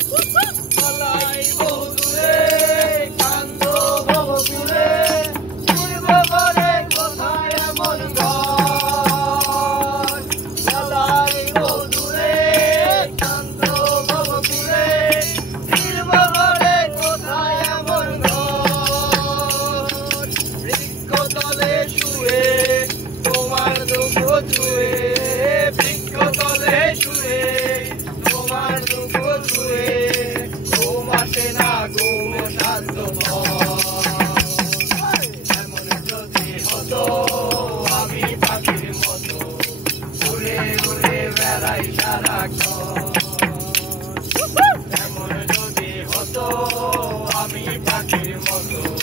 পালাই বহুদূরে কান্দ ভবঘুরে পূর্ব করে কোথায় এমন ঘর পালাই বহুদূরে কান্দ ভবঘুরে পূর্ব করে কোথায় এমন ঘর বৃক্ষতলে শুয়ে তোমার দুঃখ ছুঁয়ে বৃক্ষতলে শুয়ে তোমার দুঃখ ছুঁয়ে ঘুম আসে না ঘুম শান্ত এমন যদি হতো আমি পাখির মতো উড়ে উড়ে বেড়াই সারাক্ষণ এমন যদি হতো আমি পাখির মতো